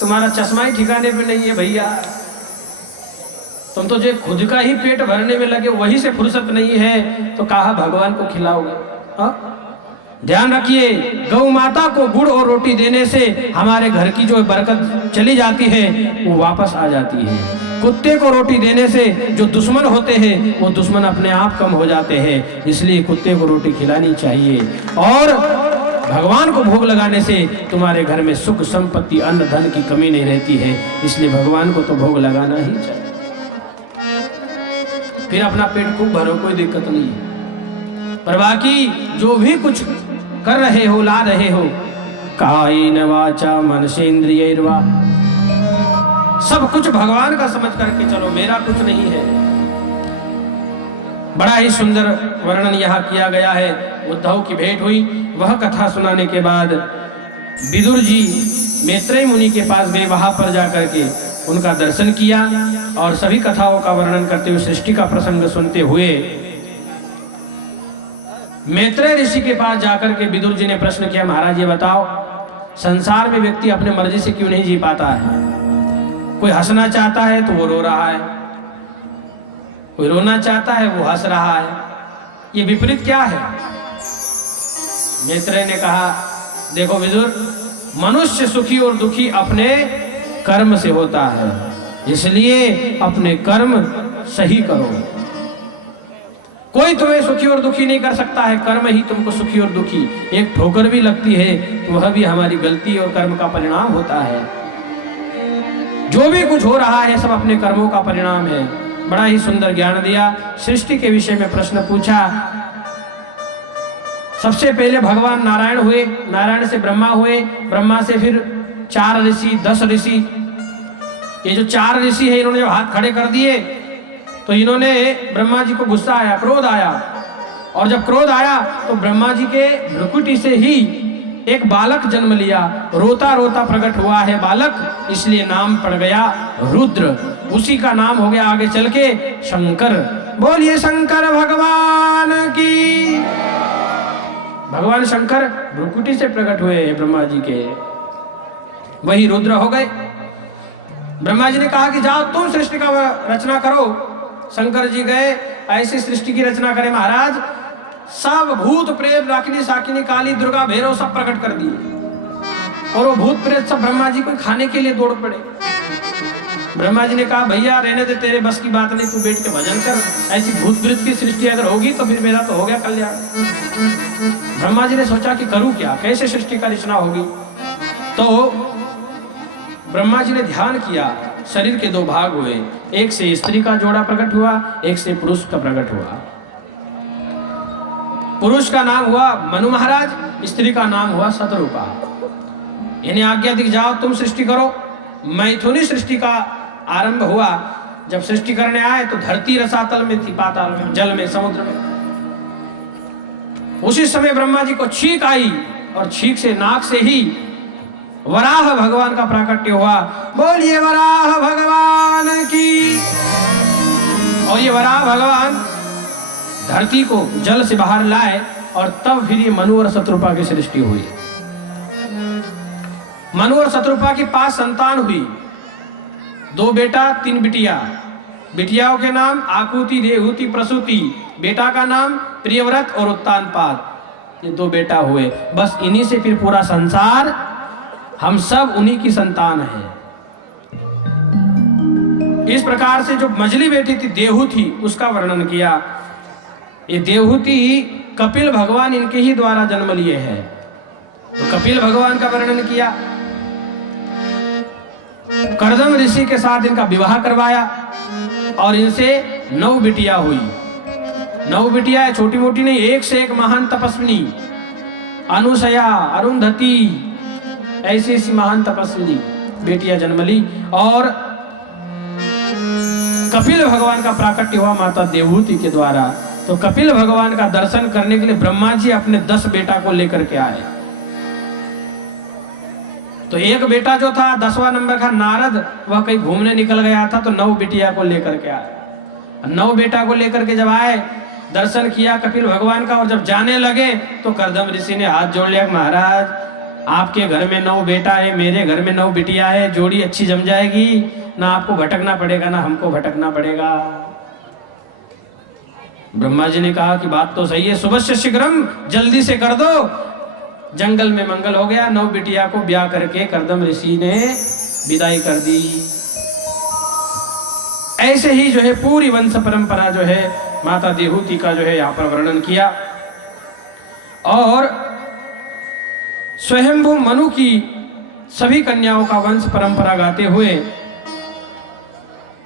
तुम्हारा चश्मा ही ठिकाने पे नहीं है भैया, तुम तो जो खुद का ही पेट भरने में लगे वही से फुर्सत नहीं है तो कहा भगवान को खिलाओगे? ध्यान रखिए, गौ माता को गुड़ और रोटी देने से हमारे घर की जो बरकत चली जाती है वो वापस आ जाती है। कुत्ते को रोटी देने से जो दुश्मन होते हैं वो दुश्मन अपने आप कम हो जाते हैं। इसलिए कुत्ते को रोटी खिलानी चाहिए। और भगवान को भोग लगाने से तुम्हारे घर में सुख संपत्ति अन्न धन की कमी नहीं रहती है। इसलिए भगवान को तो भोग लगाना ही चाहिए। फिर अपना पेट खूब भरो, कोई दिक्कत नहीं है। पर बाकी जो भी कुछ कर रहे हो, ला रहे हो, कायेन वाचा मनसेन्द्रियैर्वा, सब कुछ भगवान का समझ करके चलो, मेरा कुछ नहीं है। बड़ा ही सुंदर वर्णन यहाँ किया गया है। उद्धव की भेंट हुई, वह कथा सुनाने के बाद विदुर जी मैत्रेय मुनि के पास गए। वहां पर जाकर के उनका दर्शन किया और सभी कथाओं का वर्णन करते हुए, सृष्टि का प्रसंग सुनते हुए मैत्रेय ऋषि के पास जाकर के विदुर जी ने प्रश्न किया, महाराज ये बताओ, संसार में व्यक्ति अपने मर्जी से क्यों नहीं जी पाता है? कोई हंसना चाहता है तो वो रो रहा है, कोई रोना चाहता है वो हंस रहा है, ये विपरीत क्या है? मैत्रेय ने कहा, देखो विदुर, मनुष्य सुखी और दुखी अपने कर्म से होता है, इसलिए अपने कर्म सही करो। कोई तुम्हें सुखी और दुखी नहीं कर सकता है, कर्म ही तुमको सुखी और दुखी। एक ठोकर भी लगती है तो वह भी हमारी गलती और कर्म का परिणाम होता है। जो भी कुछ हो रहा है सब अपने कर्मों का परिणाम है। बड़ा ही सुंदर ज्ञान दिया। सृष्टि के विषय में प्रश्न पूछा। सबसे पहले भगवान नारायण हुए, नारायण से ब्रह्मा हुए, ब्रह्मा से फिर 4 ऋषि, 10 ऋषि। ये जो 4 ऋषि है, इन्होंने हाथ खड़े कर दिए तो इन्होंने, ब्रह्मा जी को गुस्सा आया, क्रोध आया, और जब क्रोध आया तो ब्रह्मा जी के भ्रुकुटी से ही एक बालक जन्म लिया। रोता रोता प्रकट हुआ है बालक, इसलिए नाम पड़ गया रुद्र। उसी का नाम हो गया आगे चल के शंकर। बोलिए शंकर भगवान की। भगवान शंकर भ्रुकुटी से प्रकट हुए ब्रह्मा जी के, वही रुद्र हो गए। ब्रह्मा जी ने कहा कि जाओ तुम सृष्टि का रचना करो। शंकर जी गए, ऐसी सृष्टि की रचना करें महाराज। सब भूत प्रेत राकिनी साकिनी काली दुर्गा भैरव सब प्रकट कर दिए और वो भूत प्रेत सब ब्रह्मा जी को खाने के लिए दौड़ पड़े। ब्रह्मा जी ने कहा, भैया रहने दे, तेरे बस की बात नहीं, तू बैठ के भजन कर। ऐसी भूत प्रेत की सृष्टि अगर होगी तो फिर मेरा तो हो गया कल्याण। ब्रह्मा जी ने सोचा कि करूं क्या, कैसे सृष्टि का रचना होगी। तो ब्रह्मा जी ने ध्यान किया। शरीर के 2 भाग हुए, एक से स्त्री का जोड़ा प्रकट हुआ, एक से पुरुष का प्रकट हुआ। पुरुष का नाम हुआ मनु महाराज, स्त्री का नाम हुआ शतरूपा। इन्हें आज्ञा दी, जाओ तुम सृष्टि करो। मैथुनी सृष्टि का आरंभ हुआ। जब सृष्टि करने आए तो धरती रसातल में थी, पाताल में, जल में, समुद्र में। उसी समय ब्रह्मा जी को छींक आई और छींक से, नाक से ही वराह भगवान का प्राकट्य हुआ। बोलिए वराह भगवान की। और ये वराह भगवान धरती को जल से बाहर लाए और तब फिर ये मनु और शतरूपा की सृष्टि हुई। मनु और शतरूपा की 5 संतान हुई, 2 बेटा 3 बिटिया। बिटियाओं के नाम आकुति, देहुति, प्रसूति। बेटा का नाम प्रियव्रत और उत्तानपाद। ये 2 बेटा हुए। बस इन्हीं से फिर पूरा संसार, हम सब उन्हीं की संतान है। इस प्रकार से जो मझली बेटी थी देहुति, उसका वर्णन किया। ये देहुति कपिल भगवान इनके ही द्वारा जन्म लिए हैं, तो कपिल भगवान का वर्णन किया। कर्दम ऋषि के साथ इनका विवाह करवाया और इनसे 9 बिटिया हुई। 9 बिटिया छोटी मोटी नहीं, एक से एक महान तपस्विनी। अनुसया, अरुंधति, ऐसी ऐसी महान तपस्विनी बेटियां जन्म ली। और कपिल भगवान का प्राकट्य हुआ माता देवहूति के द्वारा। तो कपिल भगवान का दर्शन करने के लिए ब्रह्मा जी अपने 10 बेटा को लेकर के आए। तो एक बेटा जो था 10वां नंबर का नारद, वह कहीं घूमने निकल गया था, तो 9 बिटिया को लेकर के आए। 9 बेटा को लेकर के जब आए, दर्शन किया कपिल भगवान का, और जब जाने लगे तो कर्दम ऋषि ने हाथ जोड़ लिया, महाराज आपके घर में 9 बेटा है, मेरे घर में 9 बिटिया है, जोड़ी अच्छी जम जाएगी, ना आपको भटकना पड़ेगा ना हमको भटकना पड़ेगा। ब्रह्मा जी ने कहा कि बात तो सही है, सुबह शीघ्रम, जल्दी से कर दो। जंगल में मंगल हो गया, 9 बिटिया को ब्याह करके कर्दम ऋषि ने विदाई कर दी। ऐसे ही जो है पूरी वंश परंपरा जो है माता देहूति का जो है यहाँ पर वर्णन किया। और स्वयंभू मनु की सभी कन्याओं का वंश परंपरा गाते हुए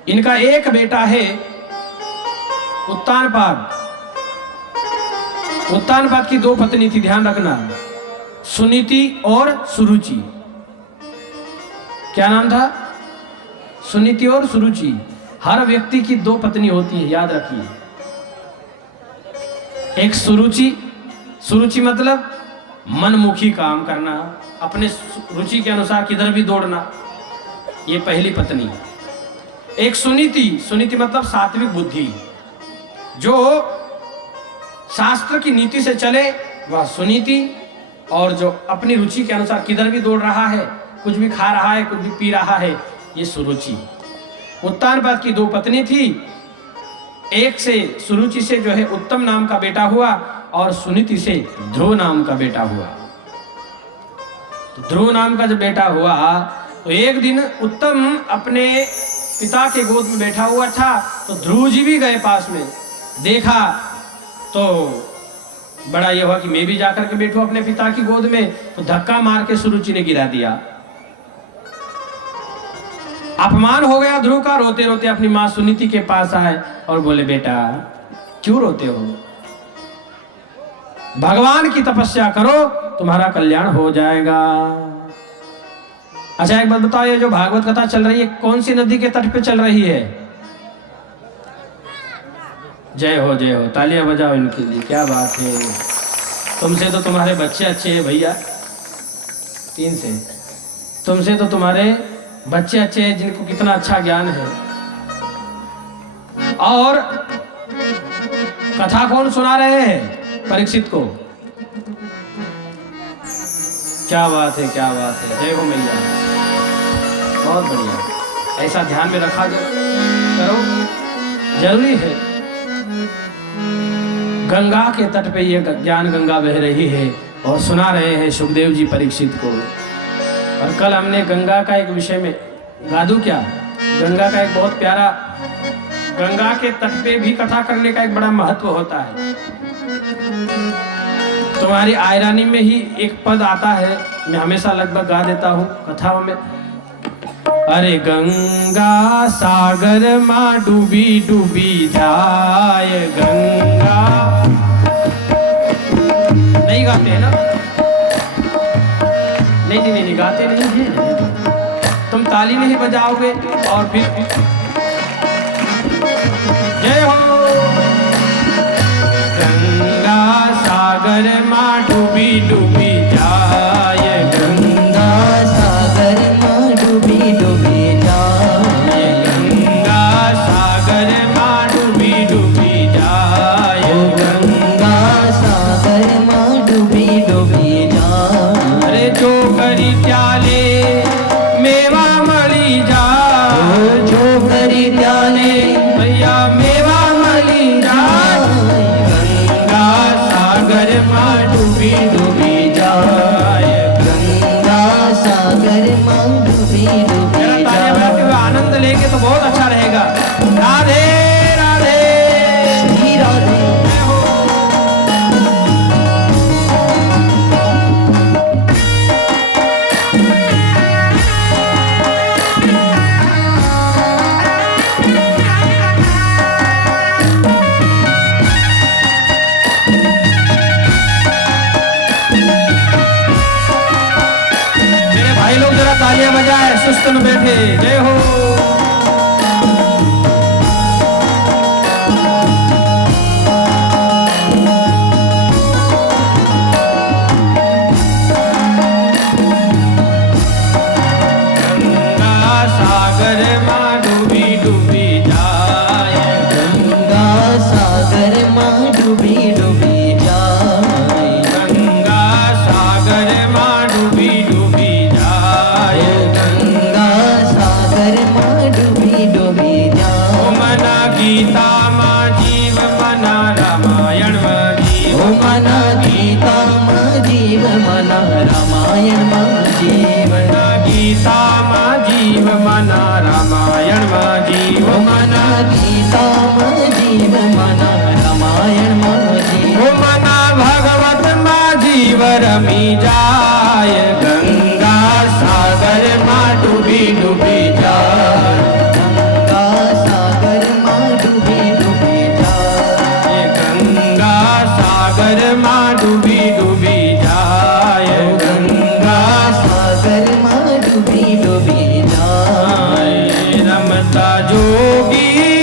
इनका एक बेटा है उत्तानपाद। उत्तानपाद की 2 पत्नी थी, ध्यान रखना, सुनीति और सुरुचि। क्या नाम था? सुनीति और सुरुचि। हर व्यक्ति की 2 पत्नी होती है, याद रखिए। एक सुरुचि, सुरुचि मतलब मनमुखी काम करना, अपने रुचि के अनुसार किधर भी दौड़ना, ये पहली पत्नी। एक सुनीति, सुनीति मतलब सात्विक बुद्धि, जो शास्त्र की नीति से चले वह सुनीति, और जो अपनी रुचि के अनुसार किधर भी दौड़ रहा है, कुछ भी खा रहा है, कुछ भी पी रहा है, ये सुरुचि। उत्तानपाद की 2 पत्नी थी, एक से सुरुचि से जो है उत्तम नाम का बेटा हुआ और सुनीति से ध्रुव नाम का बेटा हुआ। तो ध्रुव नाम का जब बेटा हुआ तो एक दिन उत्तम अपने पिता के गोद में बैठा हुआ था, तो ध्रुव जी भी गए पास में, देखा तो बड़ा यह हुआ कि मैं भी जाकर के बैठूं अपने पिता की गोद में, तो धक्का मार के सुरुचि ने गिरा दिया। अपमान हो गया ध्रुव का, रोते रोते अपनी मां सुनीति के पास आए और बोले, बेटा क्यों रोते हो? भगवान की तपस्या करो, तुम्हारा कल्याण हो जाएगा। अच्छा एक बात बताओ, ये जो भागवत कथा चल रही है कौन सी नदी के तट पे चल रही है? जय हो जय हो, तालियां बजाओ इनके लिए, क्या बात है। तुमसे तो तुम्हारे बच्चे अच्छे हैं भैया, 3 से तुमसे तो तुम्हारे बच्चे अच्छे हैं, जिनको कितना अच्छा ज्ञान है। और कथा कौन सुना रहे हैं? परीक्षित को। क्या बात है, क्या बात है, जय हो मैया, बहुत बढ़िया। ऐसा ध्यान में रखा करो, जरूरी है। गंगा के तट पे ये ज्ञान गंगा बह रही है और सुना रहे हैं सुखदेव जी परीक्षित को। और कल हमने गंगा का एक विषय में गादू क्या, गंगा का एक बहुत प्यारा, गंगा के तट पे भी कथा करने का एक बड़ा महत्व होता है। तुम्हारी आयरानी में ही एक पद आता है, मैं हमेशा लगभग गा देता हूँ कथाओं में। अरे गंगा सागर माँ डूबी डूबी जाए, गंगा। नहीं गाते हैं ना? नहीं गाते नहीं है। तुम ताली नहीं बजाओगे और फिर जय हो। गंगा सागर माँ डूबी डूबी जाए, गंगा सागर माँ डूबी डूबी जाए, गंगा सागर माँ डूबी डूबी जाए, गंगा सागर माँ डूबी डूबी जाए। अरे जो करी त्याले मेवा मली जाए, जो करी त्याले भैया मेवा मली जाए, गंगा सागर माँ डूबी डूबी जाए, गंगा सागर माँ डूबी डूबी जरा तालियां जाए। बजाते हुए आनंद लेंगे तो बहुत अच्छा रहेगा। राधे राधे, श्री राधे। मेरे भाई लोग जरा तालियां बजाए, सुस्त में बैठे, जय हो। गंगा सागर माँ डूबी डूबी जाए, गंगा सागर माँ डूबी डूबी जाए, गंगा सागर माँ डूबी डूबी डूबी जाए। रमता जोगी